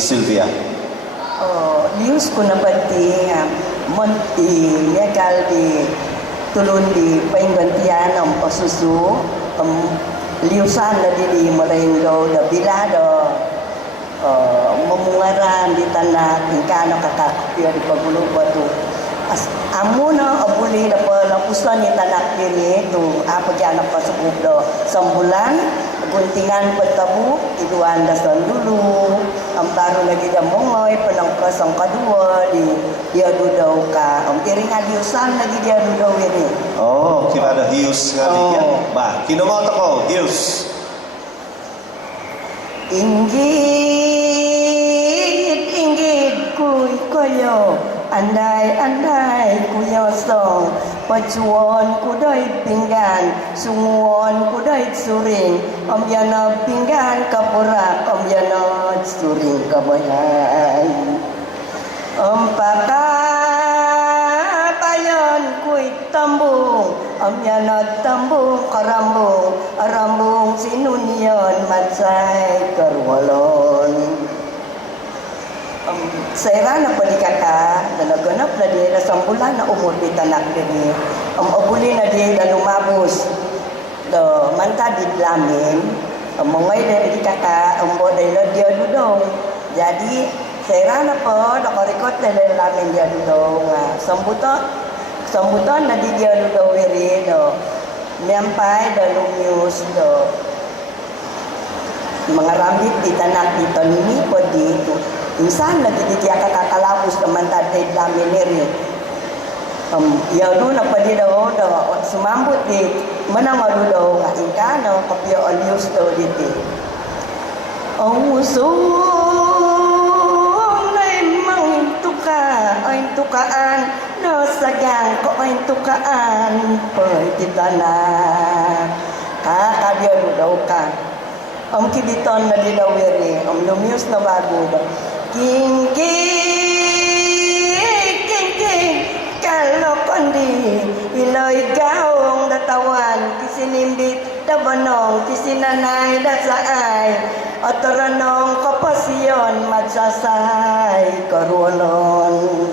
Sylvia. Lius ko na pati monti legal di tulun di penggantian ang pasusu liusan na di Marengo da bilado memungaran di tanah tingkana kakakpia di pagulong batu amo na abuli na palapusan ni tanak diri tu apa anak pasukub do sambulan guntingan petabu iduan dasan dulu amparo lagi da mongoy penang kasang kadua di dia dudaw ka iring adiusan lagi dia dudaw ini Kira ada hius kali ya. Ba, kinomot ako, hius. Inggit kuy koyo andai kuyo song pacuan kudai pinggan sunguan kudai suring yana pinggan kapurak yana suring kabayan pakapayon kuy tambung yana tambung karambung sinunion matsay karwalon Sera na palikaka, nalaganap na di na sambulan na umur di tanak dini. Abuli na di na lumabos. Manta di lamin, mongay na di kaka, boday na dia dudong. Jadi, sera na po, nakarikot na di lamin dia dudong. Sambuton na di dia dudong wiri, miyampay, lumius, mga rambit di tanak di tonini po dito. Insan lagi di dia kakalapus teman tadi laminir ya do na padi daw sumambut di mana ngadu daw nga ingkano kapya olius daw diti usung nay tukaan no sagang ko tukaan poy titana kakabya daw ka kibiton na dilawiri lumius na bago daw King, kalau kondi iloy gaong datawan kisinimbit dabanong kisinanay dasaay otoranong kapasyon magsasay karuanon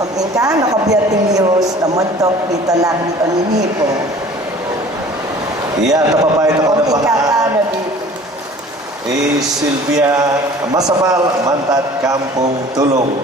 ang ingka nakabiatilios namantok di tanak di aninipo Iya, tapapay ito ko na pangkaan Sylvia Masapal, Mantat Kampung Tulong.